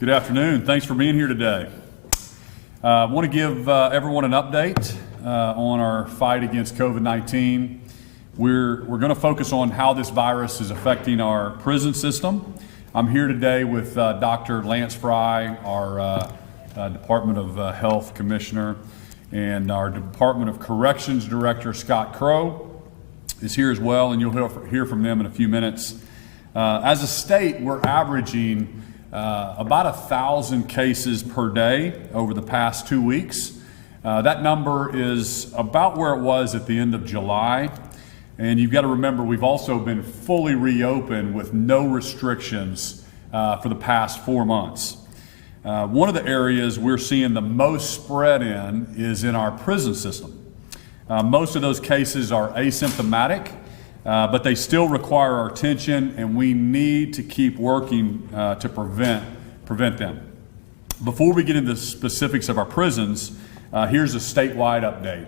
Good afternoon. Thanks for being here today. I want to give everyone an update on our fight against COVID-19. We're going to focus on how this virus is affecting our prison system. I'm here today with Dr. Lance Frye, our Department of Health Commissioner, and our Department of Corrections Director, Scott Crow, is here as well, and you'll hear from them in a few minutes. As a state, we're averaging about 1,000 cases per day over the past 2 weeks. That number is about where it was at the end of July. And you've got to remember, we've also been fully reopened with no restrictions for the past 4 months. One of the areas we're seeing the most spread in is in our prison system. Most of those cases are asymptomatic, but they still require our attention, and we need to keep working to prevent them. Before we get into the specifics of our prisons, here's a statewide update.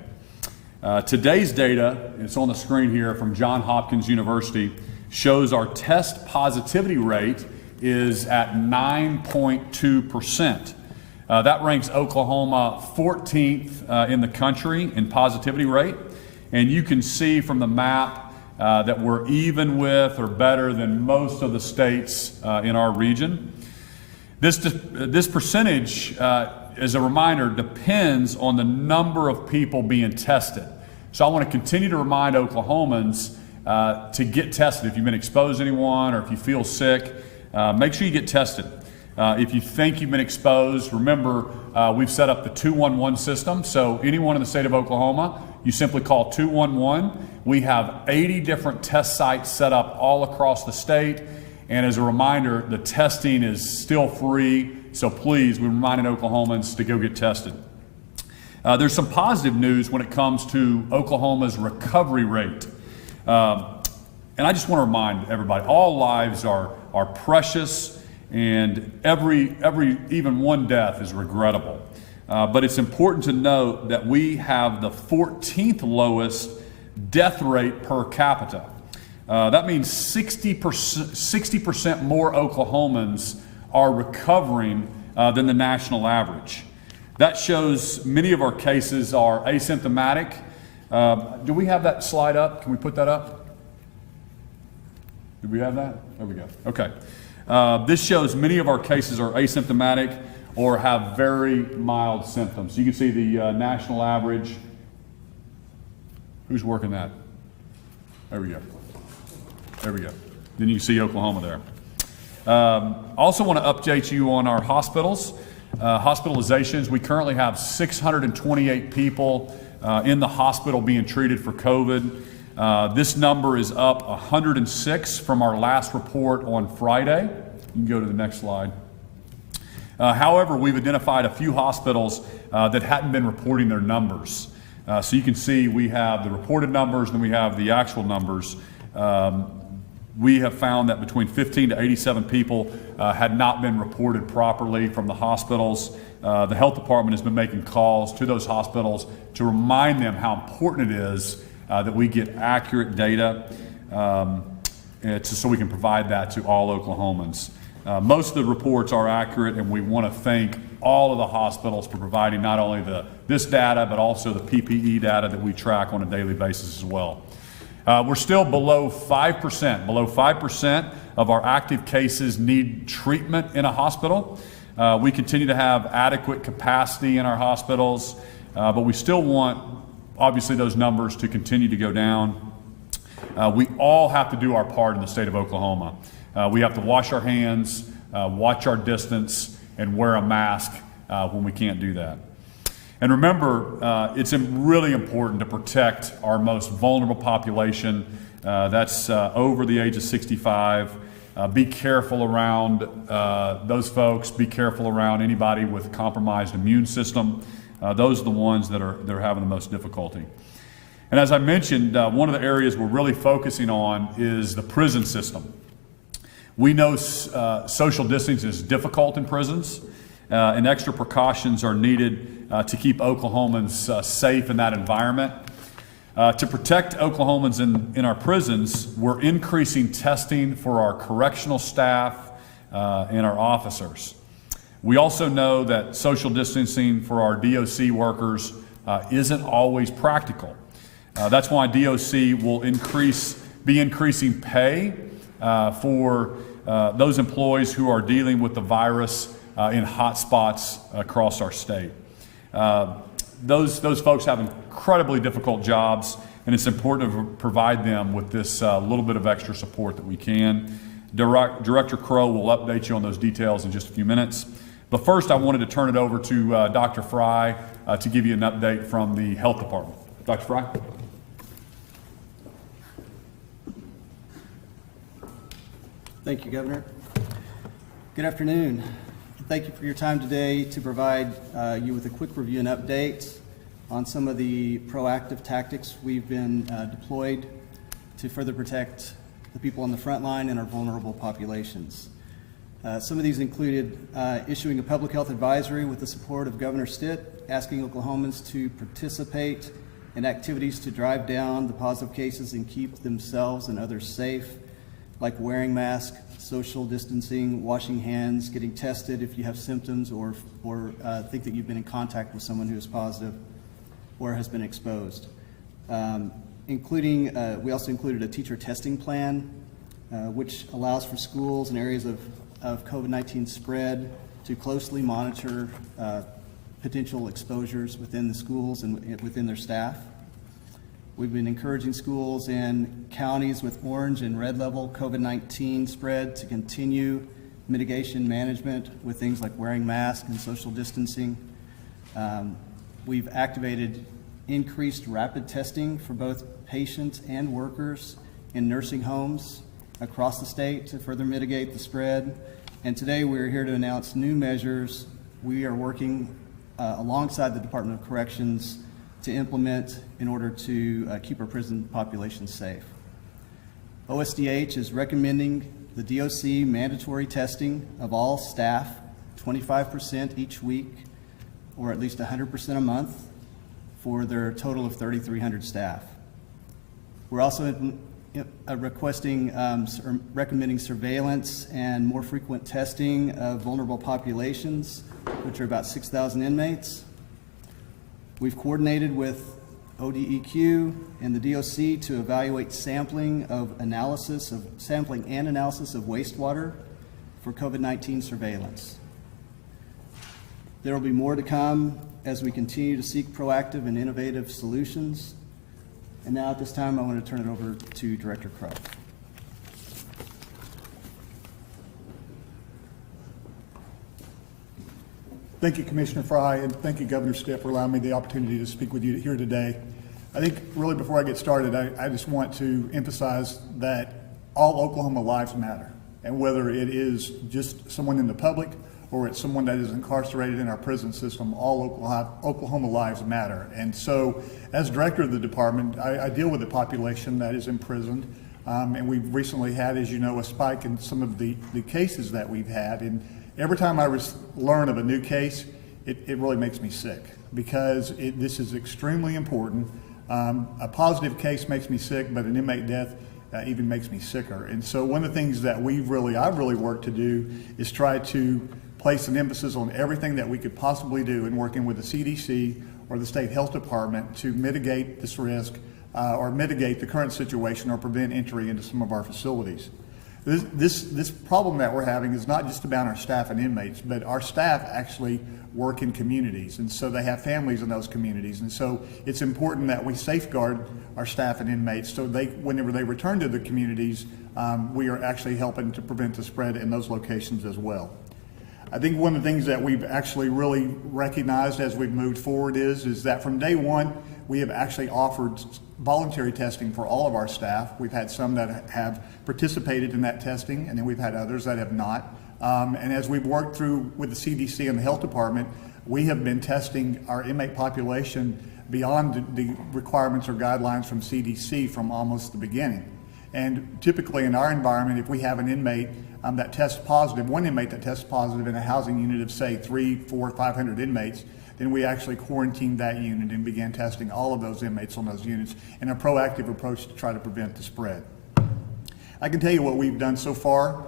Today's data, it's on the screen here from Johns Hopkins University, shows our test positivity rate is at 9.2%. That ranks Oklahoma 14th in the country in positivity rate, and you can see from the map that we're even with or better than most of the states in our region. This percentage, as a reminder, depends on the number of people being tested. So I want to continue to remind Oklahomans to get tested. If you've been exposed to anyone or if you feel sick, make sure you get tested. If you think you've been exposed, remember we've set up the 211 system. So anyone in the state of Oklahoma, you simply call 211. We have 80 different test sites set up all across the state. And as a reminder, the testing is still free. So please, we're reminding Oklahomans to go get tested. There's some positive news when it comes to Oklahoma's recovery rate. And I just want to remind everybody, all lives are precious, and every even one death is regrettable. But it's important to note that we have the 14th lowest death rate per capita. That means 60% more Oklahomans are recovering than the national average. That shows many of our cases are asymptomatic. Do we have that slide up? Can we put that up? Do we have that? There we go. Okay. This shows many of our cases are asymptomatic or have very mild symptoms. You can see the national average. Who's working that? There we go. There we go. Then you see Oklahoma there. Also want to update you on our hospitals. Hospitalizations, we currently have 628 people in the hospital being treated for COVID. This number is up 106 from our last report on Friday. You can go to the next slide. However, we've identified a few hospitals that hadn't been reporting their numbers. So you can see we have the reported numbers and we have the actual numbers. We have found that between 15 to 87 people had not been reported properly from the hospitals. The health department has been making calls to those hospitals to remind them how important it is that we get accurate data so we can provide that to all Oklahomans. Most of the reports are accurate, and we want to thank all of the hospitals for providing not only this data, but also the PPE data that we track on a daily basis as well. We're still below 5%. Below 5% of our active cases need treatment in a hospital. We continue to have adequate capacity in our hospitals, but we still want, obviously, those numbers to continue to go down. We all have to do our part in the state of Oklahoma. We have to wash our hands, watch our distance, and wear a mask when we can't do that. And remember, it's really important to protect our most vulnerable population. That's over the age of 65. Be careful around those folks. Be careful around anybody with a compromised immune system. Those are the ones that are having the most difficulty. And as I mentioned, one of the areas we're really focusing on is the prison system. We know social distancing is difficult in prisons, and extra precautions are needed to keep Oklahomans safe in that environment. To protect Oklahomans in our prisons, we're increasing testing for our correctional staff and our officers. We also know that social distancing for our DOC workers isn't always practical. That's why DOC will be increasing pay for those employees who are dealing with the virus in hot spots across our state. Those folks have incredibly difficult jobs, and it's important to provide them with this little bit of extra support that we can. Director Crow will update you on those details in just a few minutes. But first, I wanted to turn it over to Dr. Frye to give you an update from the Health Department. Dr. Frye? Thank you, Governor. Good afternoon. Thank you for your time today to provide you with a quick review and update on some of the proactive tactics we've been deployed to further protect the people on the front line and our vulnerable populations. Some of these included issuing a public health advisory with the support of Governor Stitt, asking Oklahomans to participate in activities to drive down the positive cases and keep themselves and others safe, like wearing masks, social distancing, washing hands, getting tested if you have symptoms or think that you've been in contact with someone who is positive or has been exposed. We also included a teacher testing plan, which allows for schools and areas of COVID-19 spread to closely monitor potential exposures within the schools and within their staff. We've been encouraging schools and counties with orange and red level COVID-19 spread to continue mitigation management with things like wearing masks and social distancing. We've activated increased rapid testing for both patients and workers in nursing homes across the state to further mitigate the spread. And today we're here to announce new measures we are working alongside the Department of Corrections to implement in order to keep our prison population safe. OSDH is recommending the DOC mandatory testing of all staff, 25% each week, or at least 100% a month, for their total of 3,300 staff. We're also recommending surveillance and more frequent testing of vulnerable populations, which are about 6,000 inmates. We've coordinated with ODEQ and the DOC to evaluate sampling and analysis of wastewater for COVID-19 surveillance. There will be more to come as we continue to seek proactive and innovative solutions. And now at this time, I want to turn it over to Director Crow. Thank you, Commissioner Frye, and thank you, Governor Stitt, for allowing me the opportunity to speak with you here today. I think really before I get started, I just want to emphasize that all Oklahoma lives matter. And whether it is just someone in the public or it's someone that is incarcerated in our prison system, all Oklahoma lives matter. And so as director of the department, I deal with a population that is imprisoned. And we've recently had, as you know, a spike in some of the cases that we've had. And every time I learn of a new case, it really makes me sick because this is extremely important. A positive case makes me sick, but an inmate death even makes me sicker. And so one of the things that I've really worked to do is try to place an emphasis on everything that we could possibly do in working with the CDC or the state health department to mitigate this risk or mitigate the current situation or prevent entry into some of our facilities. This problem that we're having is not just about our staff and inmates, but our staff actually work in communities, and so they have families in those communities, and so it's important that we safeguard our staff and inmates so whenever they return to the communities, we are actually helping to prevent the spread in those locations as well. I think one of the things that we've actually really recognized as we've moved forward is that from day one, we have actually offered voluntary testing for all of our staff. We've had some that have participated in that testing, and then we've had others that have not. And as we've worked through with the CDC and the health department, we have been testing our inmate population beyond the requirements or guidelines from CDC from almost the beginning. And typically in our environment, if we have an inmate that tests positive, one inmate that tests positive in a housing unit of say 300, 400, 500 inmates, then we actually quarantined that unit and began testing all of those inmates on those units in a proactive approach to try to prevent the spread. I can tell you what we've done so far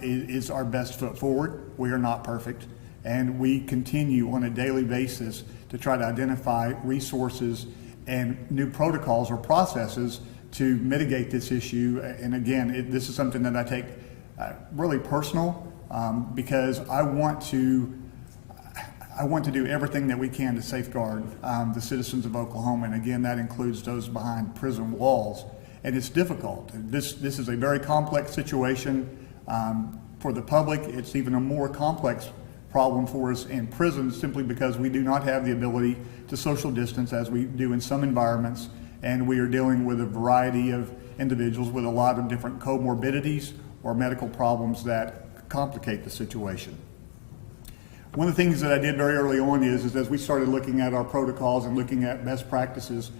is our best foot forward. We are not perfect. And we continue on a daily basis to try to identify resources and new protocols or processes to mitigate this issue. And again, this is something that I take really personal because I want to do everything that we can to safeguard the citizens of Oklahoma. And again, that includes those behind prison walls. And it's difficult. This is a very complex situation for the public. It's even a more complex problem for us in prisons simply because we do not have the ability to social distance as we do in some environments. And we are dealing with a variety of individuals with a lot of different comorbidities or medical problems that complicate the situation. One of the things that I did very early on is as we started looking at our protocols and looking at best practices,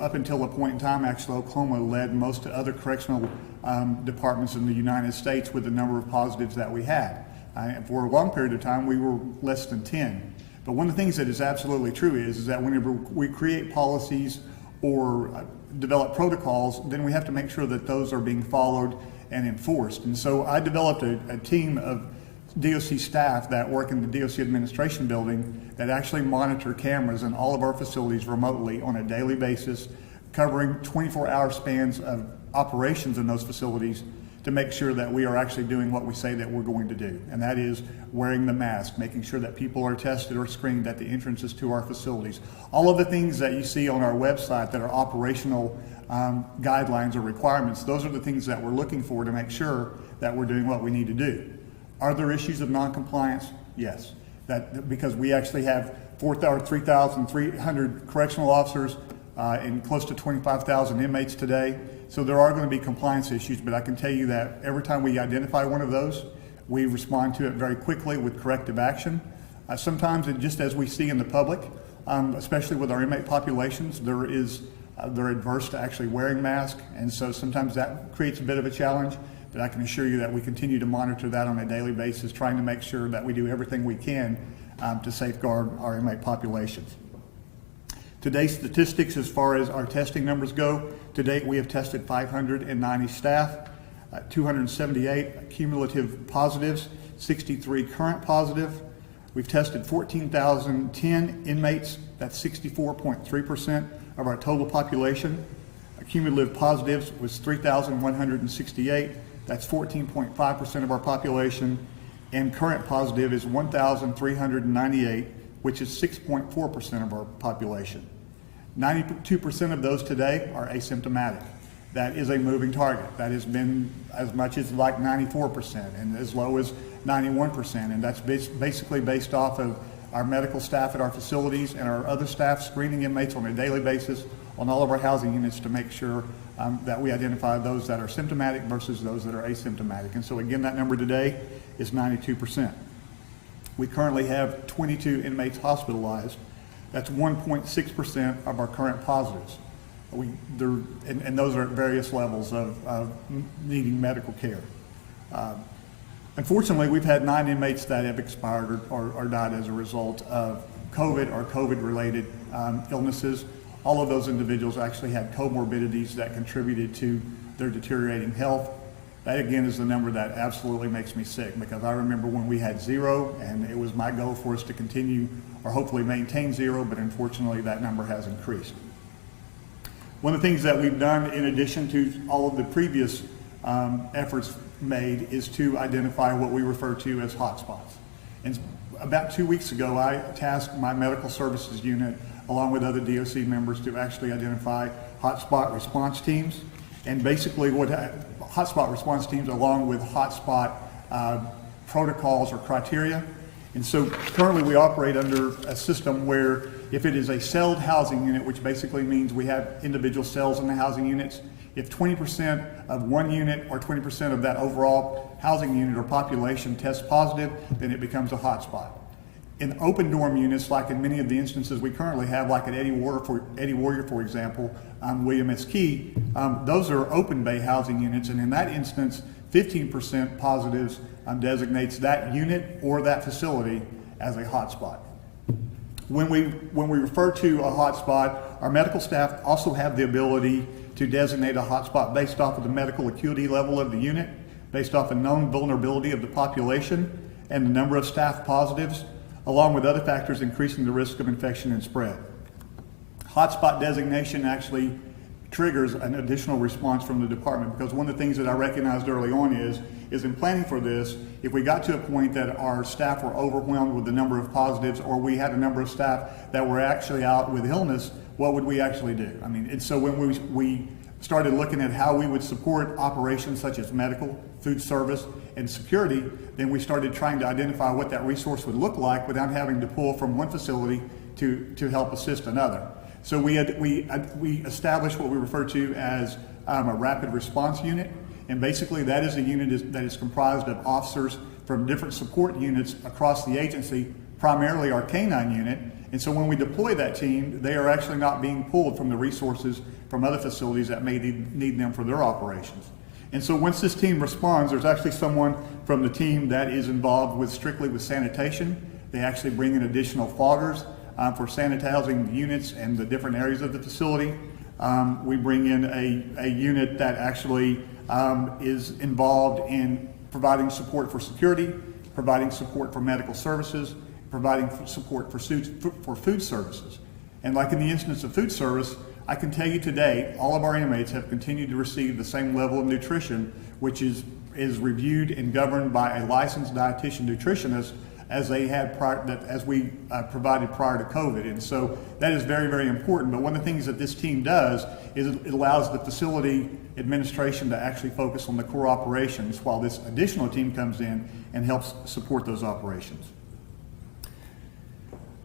up until a point in time, actually, Oklahoma led most other correctional departments in the United States with the number of positives that we had. For a long period of time, we were less than 10. But one of the things that is absolutely true is that whenever we create policies or develop protocols, then we have to make sure that those are being followed and enforced. And so I developed a team of DOC staff that work in the DOC administration building that actually monitor cameras in all of our facilities remotely on a daily basis, covering 24-hour spans of operations in those facilities to make sure that we are actually doing what we say that we're going to do. And that is wearing the mask, making sure that people are tested or screened at the entrances to our facilities. All of the things that you see on our website that are operational guidelines or requirements, those are the things that we're looking for to make sure that we're doing what we need to do. Are there issues of non-compliance? Yes. Because we actually have 3,300 correctional officers and close to 25,000 inmates today. So there are going to be compliance issues, but I can tell you that every time we identify one of those, we respond to it very quickly with corrective action. Sometimes, just as we see in the public, especially with our inmate populations, they're adverse to actually wearing masks, and so sometimes that creates a bit of a challenge. But I can assure you that we continue to monitor that on a daily basis, trying to make sure that we do everything we can to safeguard our inmate populations. Today's statistics as far as our testing numbers go, to date we have tested 590 staff, 278 cumulative positives, 63 current positive. We've tested 14,010 inmates, that's 64.3% of our total population. Cumulative positives was 3,168. That's 14.5% of our population, and current positive is 1,398, which is 6.4% of our population. 92% of those today are asymptomatic. That is a moving target. That has been as much as like 94% and as low as 91%, and that's basically based off of our medical staff at our facilities and our other staff screening inmates on a daily basis on all of our housing units to make sure that we identify those that are symptomatic versus those that are asymptomatic. And so again, that number today is 92%. We currently have 22 inmates hospitalized. That's 1.6% of our current positives. And those are at various levels of needing medical care. Unfortunately, we've had 9 inmates that have expired or died as a result of COVID or COVID-related illnesses. All of those individuals actually had comorbidities that contributed to their deteriorating health. That again is the number that absolutely makes me sick, because I remember when we had 0, and it was my goal for us to continue or hopefully maintain 0, but unfortunately that number has increased. One of the things that we've done in addition to all of the previous efforts made is to identify what we refer to as hotspots. And about 2 weeks ago, I tasked my medical services unit along with other DOC members to actually identify hotspot response teams. And basically what hotspot response teams along with hotspot protocols or criteria. And so currently we operate under a system where if it is a celled housing unit, which basically means we have individual cells in the housing units, if 20% of one unit or 20% of that overall housing unit or population tests positive, then it becomes a hotspot. In open dorm units, like in many of the instances we currently have, like at Eddie Warrior, for example, William S. Key, those are open bay housing units, and in that instance, 15% positives designates that unit or that facility as a hotspot. When we refer to a hotspot, our medical staff also have the ability to designate a hotspot based off of the medical acuity level of the unit, based off a known vulnerability of the population, and the number of staff positives along with other factors increasing the risk of infection and spread. Hotspot designation actually triggers an additional response from the department, because one of the things that I recognized early on is in planning for this, if we got to a point that our staff were overwhelmed with the number of positives, or we had a number of staff that were actually out with illness, what would we actually do? I mean, and so when we started looking at how we would support operations such as medical, food service, and security, then we started trying to identify what that resource would look like without having to pull from one facility to help assist another. So we established what we refer to as a rapid response unit, and basically that is a unit that is comprised of officers from different support units across the agency, primarily our K-9 unit. And so when we deploy that team, they are actually not being pulled from the resources from other facilities that may need them for their operations. And so once this team responds, there's actually someone from the team that is involved strictly with sanitation. They actually bring in additional foggers for sanitizing the units and the different areas of the facility. We bring in a unit that actually is involved in providing support for security, providing support for medical services, providing support for food services. And like in the instance of food service, I can tell you today, all of our inmates have continued to receive the same level of nutrition, which is reviewed and governed by a licensed dietitian nutritionist as they had as we provided prior to COVID. And so that is very, very important. But one of the things that this team does is it allows the facility administration to actually focus on the core operations, while this additional team comes in and helps support those operations.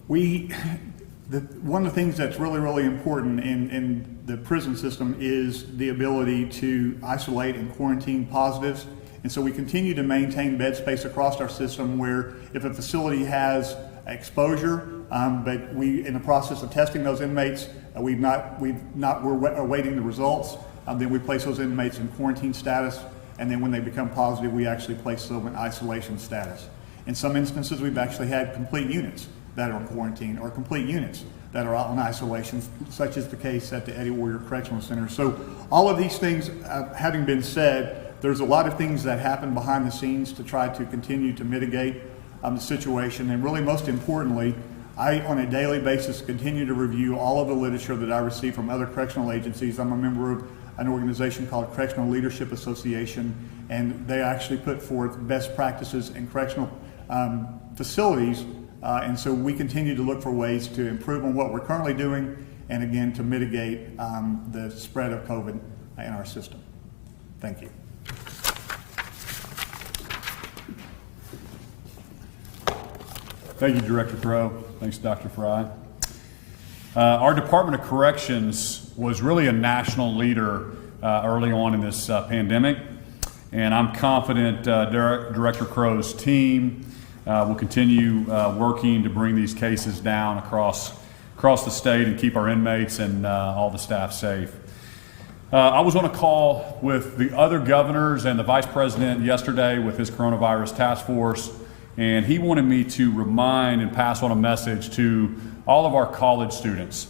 One of the things that's really, really important in the prison system is the ability to isolate and quarantine positives. And so we continue to maintain bed space across our system, where if a facility has exposure, but in the process of testing those inmates, we're awaiting the results, then we place those inmates in quarantine status, and then when they become positive, we actually place them in isolation status. In some instances, we've actually had complete units that are in quarantine, or complete units that are out in isolation, such as the case at the Eddie Warrior Correctional Center. So all of these things having been said, there's a lot of things that happen behind the scenes to try to continue to mitigate the situation. And really, most importantly, I, on a daily basis, continue to review all of the literature that I receive from other correctional agencies. I'm a member of an organization called Correctional Leadership Association, and they actually put forth best practices in correctional facilities. And so we continue to look for ways to improve on what we're currently doing, and again, to mitigate the spread of COVID in our system. Thank you. Thank you, Director Crow. Thanks, Dr. Frye. Our Department of Corrections was really a national leader early on in this pandemic, and I'm confident Director Crow's team will continue working to bring these cases down across the state and keep our inmates and all the staff safe. I was on a call with the other governors and the Vice President yesterday with his coronavirus task force, and he wanted me to remind and pass on a message to all of our college students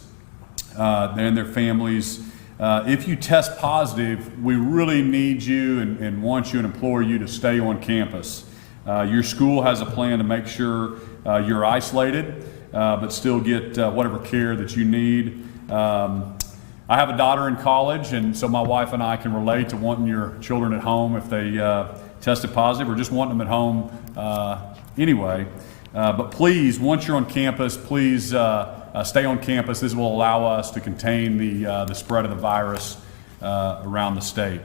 and their families. If you test positive, we really need you and want you and implore you to stay on campus. Your school has a plan to make sure you're isolated, but still get whatever care that you need. I have a daughter in college, and so my wife and I can relate to wanting your children at home if they tested positive, or just wanting them at home anyway. But please, once you're on campus, please stay on campus. This will allow us to contain the spread of the virus around the state.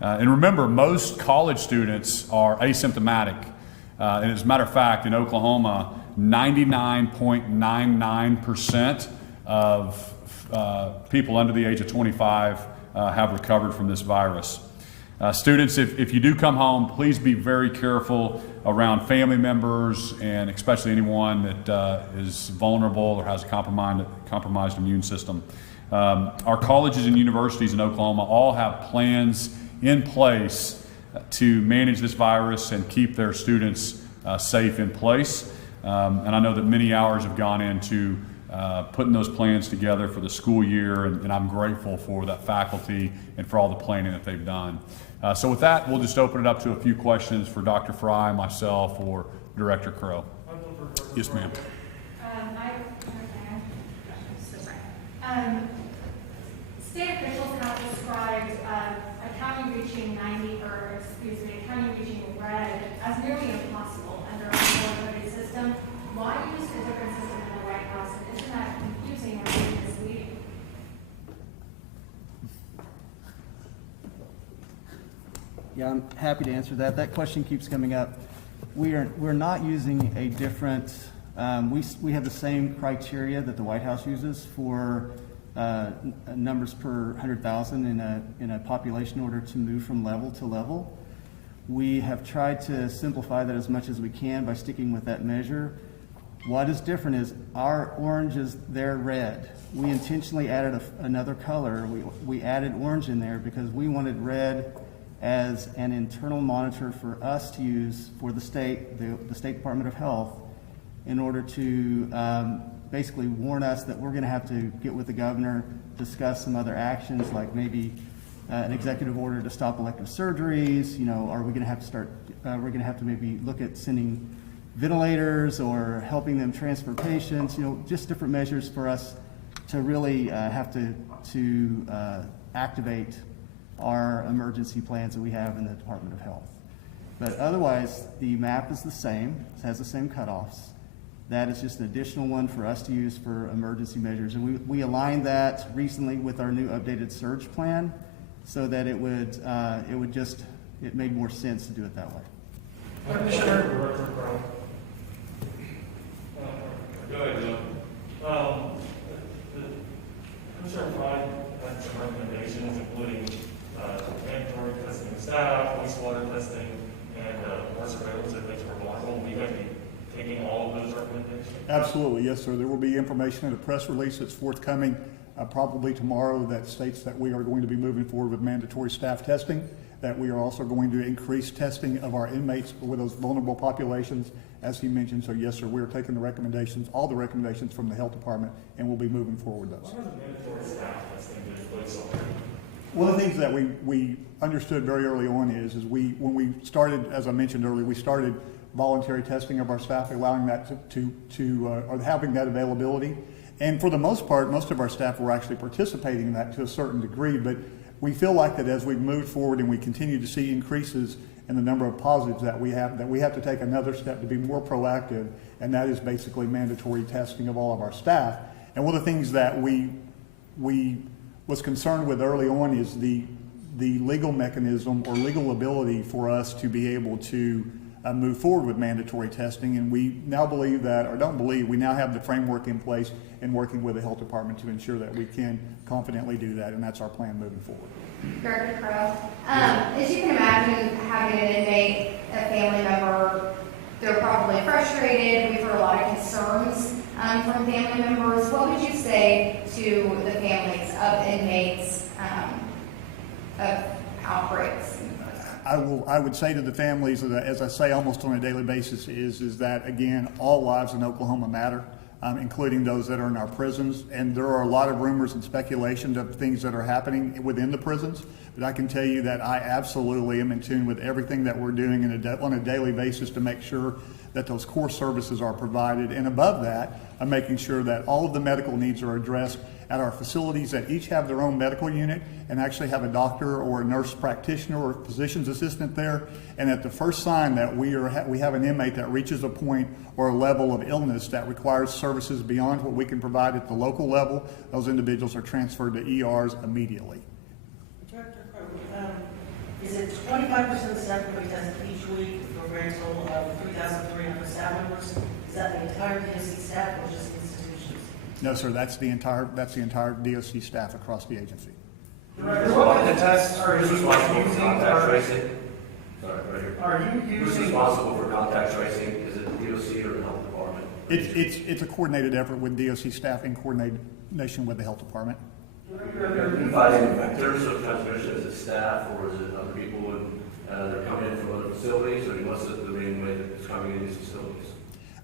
And remember, most college students are asymptomatic. And as a matter of fact, in Oklahoma, 99.99% of people under the age of 25 have recovered from this virus. Students, if you do come home, please be very careful around family members, and especially anyone that is vulnerable or has a compromised immune system. Our colleges and universities in Oklahoma all have plans in place to manage this virus and keep their students safe in place. And I know that many hours have gone into putting those plans together for the school year, and I'm grateful for that faculty and for all the planning that they've done. So with that, we'll just open it up to a few questions for Dr. Frye, myself, or Director Crow. Until Yes, ma'am. State officials have described a county reaching a county reaching red as nearly impossible under a limited system. Why use a different system in the White House? And isn't that confusing or even misleading? Yeah, I'm happy to answer that. That question keeps coming up. We're not using a different, we have the same criteria that the White House uses for numbers per 100,000 in a population order to move from level to level. We have tried to simplify that as much as we can by sticking with that measure. What is different is our orange is their red. We intentionally added another color. We added orange in there because we wanted red as an internal monitor for us to use for the state, the State Department of Health, in order to basically warn us that we're going to have to get with the governor, discuss some other actions like maybe an executive order to stop elective surgeries. You know, are we going to have to start? We're going to have to maybe look at sending ventilators or helping them transfer patients. You know, just different measures for us to really have to activate our emergency plans that we have in the Department of Health. But otherwise, the map is the same. It has the same cutoffs. That is just an additional one for us to use for emergency measures. And we aligned that recently with our new updated surge plan so that it made more sense to do it that way. Commissioner. Go ahead, Joe. Commissioner Frye had some recommendations, including mandatory testing of staff, wastewater testing, and more surveillance if things were vulnerable. Will you guys be taking all of those recommendations? Absolutely, yes, sir. There will be information in a press release that's forthcoming probably tomorrow that states that we are going to be moving forward with mandatory staff testing, that we are also going to increase testing of our inmates with those vulnerable populations, as he mentioned. So yes, sir, we are taking the recommendations, all the recommendations from the health department, and we'll be moving forward with those. What are the mandatory staff testing that is place already? One of the things that we understood very early on is when we started, as I mentioned earlier, we started voluntary testing of our staff, allowing that or having that availability. And for the most part, most of our staff were actually participating in that to a certain degree, but we feel like that as we've moved forward and we continue to see increases in the number of positives that we have to take another step to be more proactive, and that is basically mandatory testing of all of our staff. And one of the things that we was concerned with early on is the legal mechanism or legal ability for us to be able to move forward with mandatory testing, and we now believe that, or don't believe, we now have the framework in place in working with the health department to ensure that we can confidently do that, and that's our plan moving forward. Director Crowe, as you can imagine, having an inmate, a family member, they're probably frustrated. We've heard a lot of concerns from family members. What would you say to the families of inmates of outbreaks? I would say to the families, as I say almost on a daily basis, is that, again, all lives in Oklahoma matter, including those that are in our prisons. And there are a lot of rumors and speculation of things that are happening within the prisons. But I can tell you that I absolutely am in tune with everything that we're doing on a daily basis to make sure that those core services are provided. And above that, I'm making sure that all of the medical needs are addressed at our facilities that each have their own medical unit and actually have a doctor or a nurse practitioner or a physician's assistant there. And at the first sign that we have an inmate that reaches a point or a level of illness that requires services beyond what we can provide at the local level, those individuals are transferred to ERs immediately. Director Crowe, is it 25% of the staff will be tested each week for a grand total of 3,300 staff members? Is that the entire DOC staff or just institutions? No, sir, that's the entire DOC staff across the agency. Director, what the tests are you responsible for contact tracing? Sorry, right here. Are you Who's using? responsible for contact tracing? Is it the DOC or the health department? It's a coordinated effort with DOC staff in coordination with the health department. Are you fighting vectors of transmission? Is it staff or is it other people when they're coming in from other facilities? Or what's the main way that it's coming in these facilities?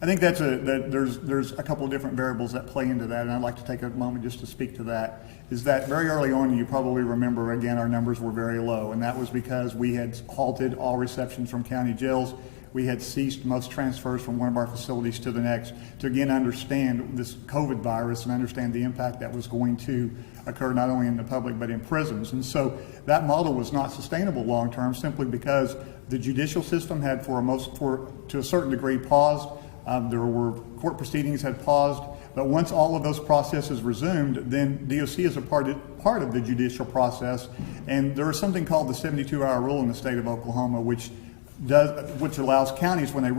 I think there's a couple of different variables that play into that, and I'd like to take a moment just to speak to that. Is that very early on, you probably remember, again, our numbers were very low, and that was because we had halted all receptions from county jails. we had ceased most transfers from one of our facilities to the next to again understand this COVID virus and understand the impact that was going to occur not only in the public but in prisons. And so that model was not sustainable long term simply because the judicial system had to a certain degree paused. There were court proceedings had paused, but once all of those processes resumed, then DOC is a part of the judicial process, and there is something called the 72-hour rule in the state of Oklahoma, which allows counties, when they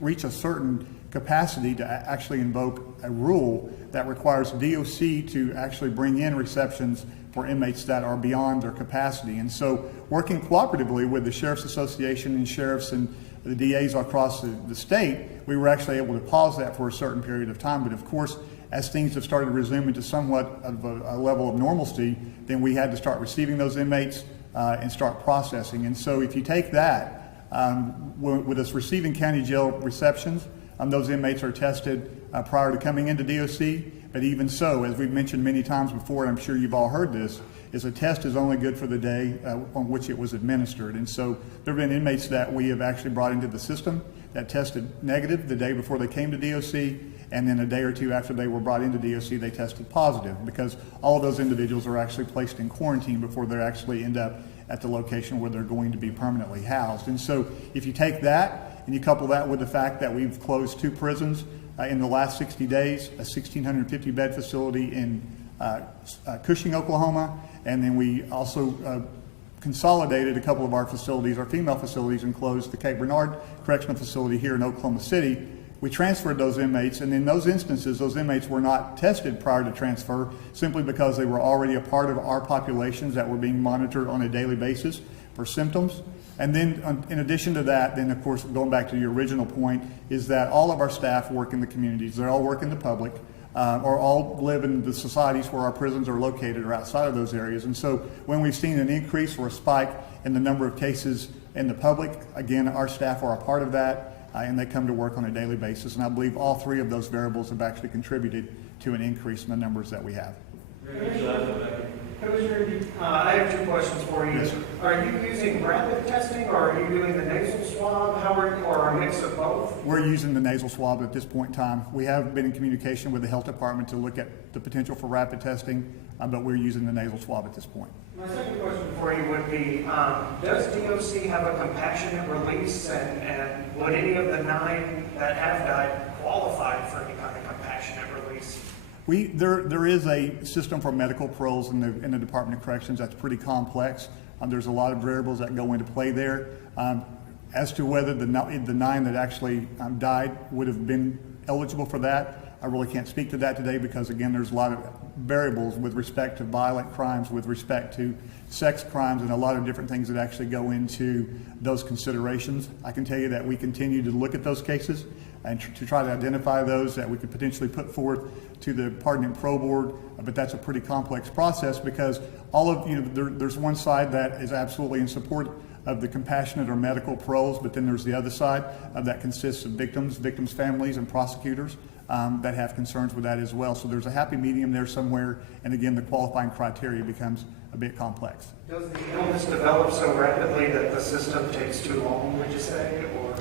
reach a certain capacity, to actually invoke a rule that requires DOC to actually bring in receptions for inmates that are beyond their capacity. And so, working cooperatively with the Sheriff's Association and sheriffs and the DAs across the state, we were actually able to pause that for a certain period of time. But of course, as things have started resuming to somewhat of a level of normalcy, then we had to start receiving those inmates and start processing. And so if you take that, with us receiving county jail receptions, those inmates are tested prior to coming into DOC. But even so, as we've mentioned many times before, and I'm sure you've all heard this, is a test is only good for the day on which it was administered. And so there have been inmates that we have actually brought into the system that tested negative the day before they came to DOC, and then a day or two after they were brought into DOC, they tested positive, because all of those individuals are actually placed in quarantine before they actually end up at the location where they're going to be permanently housed. And so if you take that and you couple that with the fact that we've closed 2 prisons in the last 60 days, a 1,650 bed facility in Cushing, Oklahoma, and then we also consolidated a couple of our facilities, our female facilities, and closed the Cape Bernard Correctional Facility here in Oklahoma City. We transferred those inmates, and in those instances, those inmates were not tested prior to transfer simply because they were already a part of our populations that were being monitored on a daily basis for symptoms. And then in addition to that, then of course, going back to your original point, is that all of our staff work in the communities. They all work in the public, or all live in the societies where our prisons are located or outside of those areas. And so when we've seen an increase or a spike in the number of cases in the public, again, our staff are a part of that, and they come to work on a daily basis. And I believe all 3 of those variables have actually contributed to an increase in the numbers that we have. Commissioner, I have 2 questions for you. Yes, sir. Are you using rapid testing, or are you doing the nasal swab, or a mix of both? We're using the nasal swab at this point in time. We have been in communication with the health department to look at the potential for rapid testing, but we're using the nasal swab at this point. My second question for you would be, does DOC have a compassionate release, and would any of the 9 that have died qualify for any kind of compassionate release? There is a system for medical paroles in the Department of Corrections that's pretty complex. There's a lot of variables that go into play there. As to whether the 9 that actually died would have been eligible for that, I really can't speak to that today, because again, there's a lot of variables with respect to violent crimes, with respect to sex crimes, and a lot of different things that actually go into those considerations. I can tell you that we continue to look at those cases and to try to identify those that we could potentially put forth to the Pardon and Parole Board, but that's a pretty complex process, because there's one side that is absolutely in support of the compassionate or medical paroles, but then there's the other side that consists of victims, families, and prosecutors that have concerns with that as well. So there's a happy medium there somewhere, and again, the qualifying criteria becomes a bit complex. Does the illness develop so rapidly that the system takes too long, would you say, or?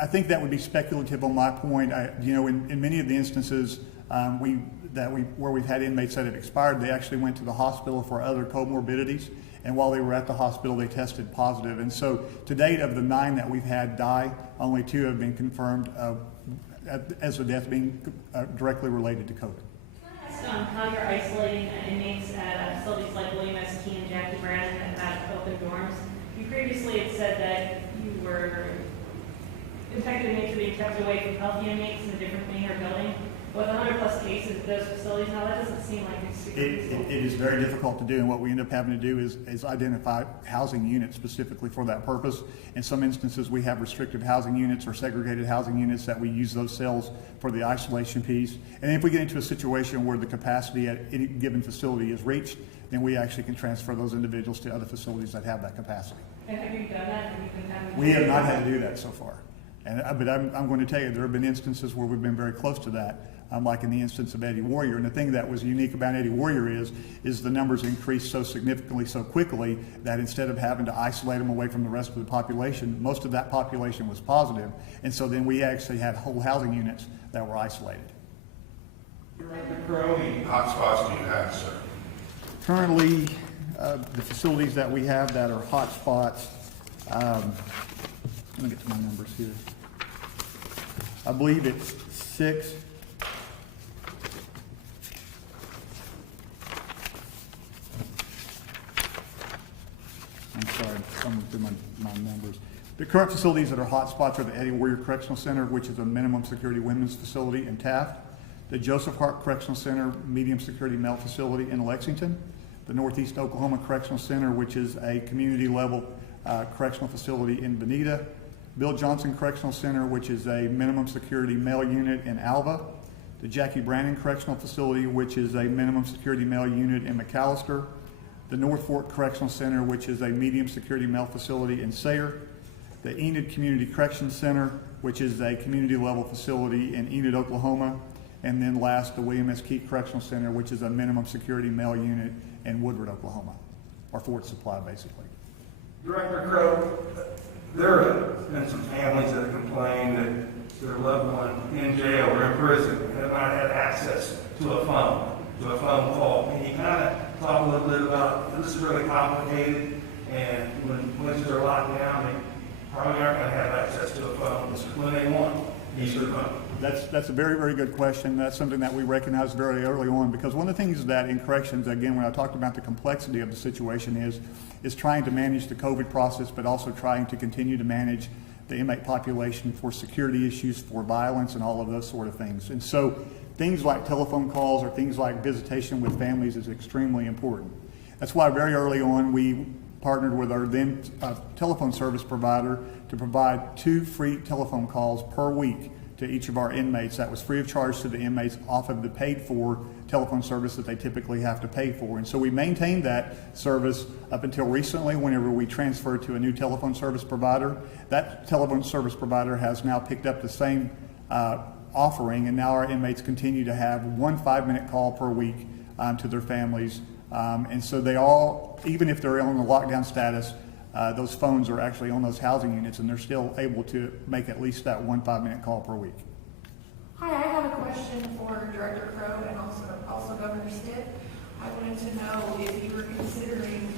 I think that would be speculative on my point. In many of the instances where we've had inmates that have expired, they actually went to the hospital for other comorbidities, and while they were at the hospital, they tested positive. And so, to date, of the 9 that we've had die, only 2 have been confirmed as a death being directly related to COVID. Can I ask how you're isolating inmates at facilities like William S. Key and Jackie Brandon at open dorms? You previously had said that you were infected inmates are being kept away from healthy inmates in a different wing or building. With 100+ cases at those facilities now, that doesn't seem like it's super feasible. It is very difficult to do, and what we end up having to do is identify housing units specifically for that purpose. In some instances, we have restricted housing units or segregated housing units that we use those cells for the isolation piece. And if we get into a situation where the capacity at any given facility is reached, then we actually can transfer those individuals to other facilities that have that capacity. And have you done that? We have not had to do that so far. But I'm going to tell you, there have been instances where we've been very close to that, like in the instance of Eddie Warrior. And the thing that was unique about Eddie Warrior is the numbers increased so significantly, so quickly, that instead of having to isolate them away from the rest of the population, most of that population was positive. And so then we actually had whole housing units that were isolated. Director Crowe, how many hotspots do you have, sir? Currently, the facilities that we have that are hot spots, let me get to my numbers here. I believe it's 6. I'm sorry, I'm thumbing through my numbers. The current facilities that are hot spots are the Eddie Warrior Correctional Center, which is a minimum security women's facility in Taft, the Joseph Hart Correctional Center, medium security male facility in Lexington, the Northeast Oklahoma Correctional Center, which is a community level correctional facility in Bonita, Bill Johnson Correctional Center, which is a minimum security male unit in Alva, the Jackie Brandon Correctional Facility, which is a minimum security male unit in McAllister, the North Fork Correctional Center, which is a medium security male facility in Sayre, the Enid Community Corrections Center, which is a community level facility in Enid, Oklahoma, and then last, the William S. Keith Correctional Center, which is a minimum security male unit in Woodward, Oklahoma, or Fort Supply, basically. Director Crowe, there have been some families that have complained that their loved one in jail or in prison have not had access to a phone call. Can you kind of talk a little bit about, this is really complicated, and when places are locked down, they probably aren't going to have access to a phone when they want to use their phone. That's a very, very good question. That's something that we recognized very early on, because one of the things that in corrections, again, when I talked about the complexity of the situation is trying to manage the COVID process, but also trying to continue to manage the inmate population for security issues, for violence, and all of those sort of things. And so things like telephone calls or things like visitation with families is extremely important. That's why very early on we partnered with our then telephone service provider to provide 2 free telephone calls per week to each of our inmates. That was free of charge to the inmates off of the paid for telephone service that they typically have to pay for. And so we maintained that service up until recently whenever we transferred to a new telephone service provider. That telephone service provider has now picked up the same offering, and now our inmates continue to have 1 5-minute call per week to their families. And so they all, even if they're on the lockdown status, those phones are actually on those housing units, and they're still able to make at least that 1 5-minute call per week. Hi, I have a question for Director Crowe and also Governor Stitt. I wanted to know if you were considering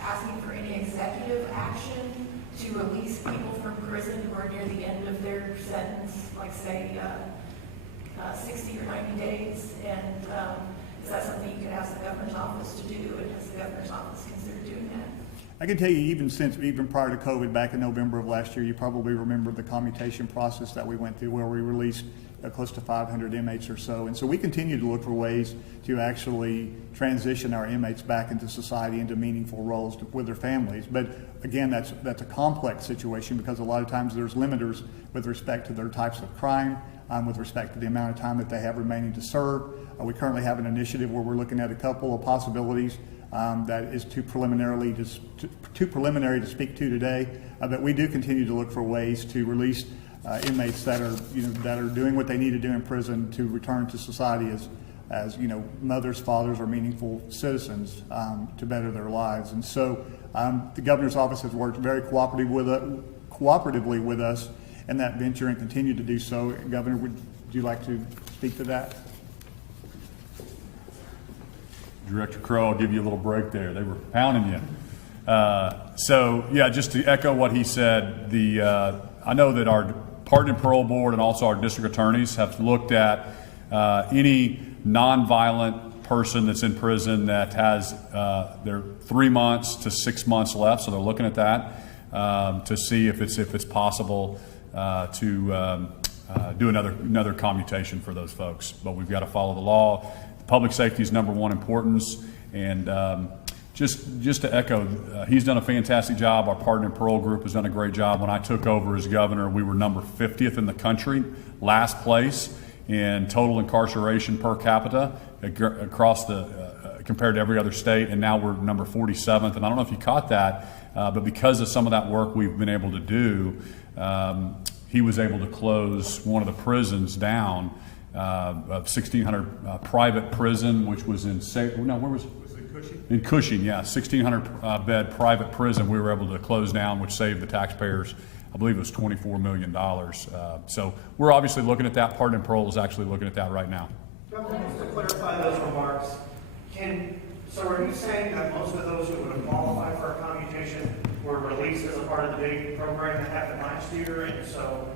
asking for any executive action to release people from prison who are near the end of their sentence, like say 60 or 90 days, and is that something you could ask the governor's office to do, and has the governor's office considered doing that? I can tell you, even prior to COVID, back in November of last year, you probably remember the commutation process that we went through, where we released close to 500 inmates or so. And so we continue to look for ways to actually transition our inmates back into society, into meaningful roles with their families. But again, that's a complex situation, because a lot of times there's limiters with respect to their types of crime, with respect to the amount of time that they have remaining to serve. We currently have an initiative where we're looking at a couple of possibilities that is too preliminary to speak to today, but we do continue to look for ways to release inmates that are doing what they need to do in prison to return to society as mothers, fathers, or meaningful citizens to better their lives. And so the governor's office has worked very cooperatively with us in that venture and continue to do so. Governor, would you like to speak to that? Director Crowe, I'll give you a little break there. They were pounding you. So yeah, just to echo what he said, I know that our Pardon and Parole Board and also our district attorneys have looked at any nonviolent person that's in prison that has their 3 months to 6 months left. So they're looking at that to see if it's possible to do another commutation for those folks. But we've got to follow the law. Public safety is number one importance, and just to echo, he's done a fantastic job. Our Pardon and Parole group has done a great job. When I took over as governor, we were number 50th in the country, last place in total incarceration per capita across compared to every other state, and now we're number 47th. And I don't know if you caught that. But because of some of that work we've been able to do, he was able to close one of the prisons down, of 1,600 private prison, which was in, where was it? In Cushing, yeah, 1,600 bed private prison we were able to close down, which saved the taxpayers, I believe it was $24 million. So we're obviously looking at that. Pardon and Parole is actually looking at that right now. Governor, just to clarify those remarks, so are you saying that most of those who would have qualified for a commutation were released as a part of the big program that happened last year, and so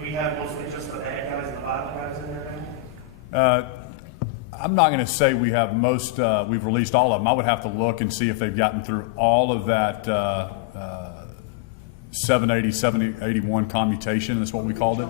we have mostly just the bad guys and the violent guys in there now? I'm not going to say we have we've released all of them. I would have to look and see if they've gotten through all of that 780, 781 commutation, that's what we called it.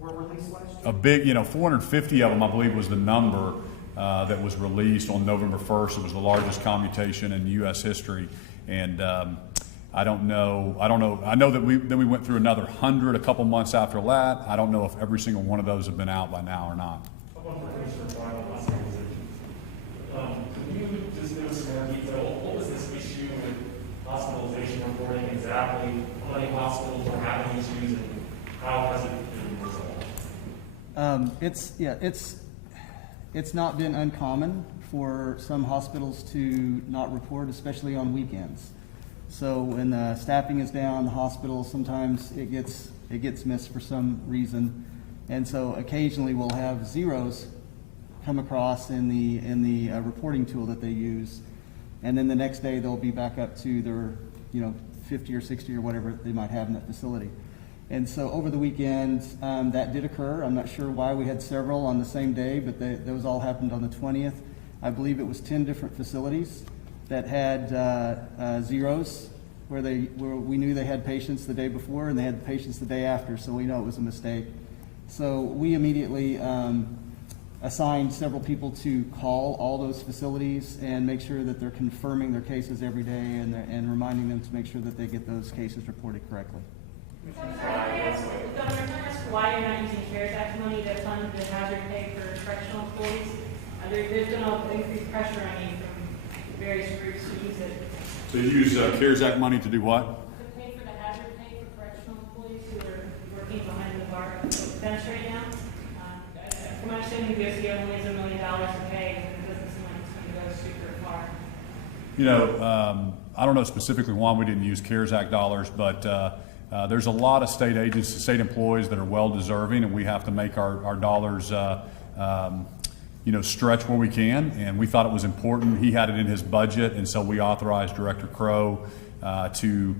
Were released last year? A big, 450 of them, I believe, was the number that was released on November 1st. It was the largest commutation in U.S. history. And I don't know. I know that we went through another 100 a couple months after that. I don't know if every single one of those have been out by now or not. One for Commissioner Frye on hospitalization. Can you just give us some more detail? What was this issue with hospitalization reporting exactly? How many hospitals were having issues, and how has it been resolved? It's not been uncommon for some hospitals to not report, especially on weekends. So when the staffing is down, the hospital, sometimes it gets missed for some reason. And so occasionally we'll have zeros come across in the reporting tool that they use. And then the next day they'll be back up to their, 50 or 60 or whatever they might have in that facility. And so over the weekend, that did occur. I'm not sure why we had several on the same day, but those all happened on the 20th. I believe it was 10 different facilities that had zeros where we knew they had patients the day before and they had patients the day after, so we know it was a mistake. So we immediately assigned several people to call all those facilities and make sure that they're confirming their cases every day and reminding them to make sure that they get those cases reported correctly. Governor, can I ask why you're not using CARES Act money to fund the hazard pay for correctional employees? There's been an increased pressure on you from various groups to use it. To use CARES Act money to do what? To pay for the hazard pay for correctional employees who are working behind the bar bench right now. From my understanding, DOC only has $1 million to pay, and it doesn't seem like it's going to go super far. I don't know specifically why we didn't use CARES Act dollars, but there's a lot of state agencies, state employees that are well deserving, and we have to make our dollars stretch where we can, and we thought it was important. He had it in his budget, and so we authorized Director Crow to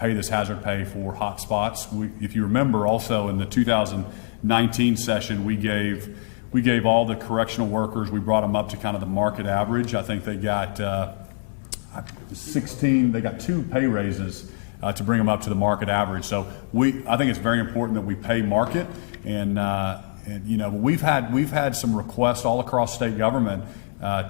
pay this hazard pay for hot spots. If you remember, also in the 2019 session, we gave all the correctional workers, we brought them up to kind of the market average. I think they got 16, they got 2 pay raises to bring them up to the market average. So I think it's very important that we pay market, and we've had some requests all across state government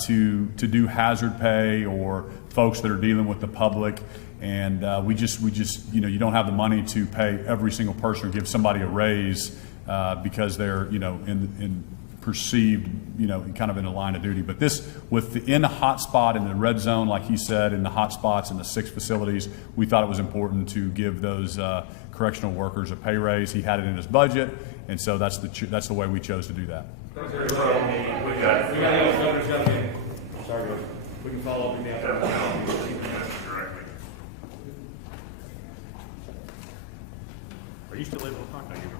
to do hazard pay, or folks that are dealing with the public, and we just you don't have the money to pay every single person or give somebody a raise because they're in perceived kind of in a line of duty. But this, in the hot spot in the red zone, like he said, in the hot spots in the 6 facilities, we thought it was important to give those correctional workers a pay raise. He had it in his budget, and so that's the way we chose to do that. We got Governor jump in. Sorry, Governor. We can follow up with that. Are you still able to contact you?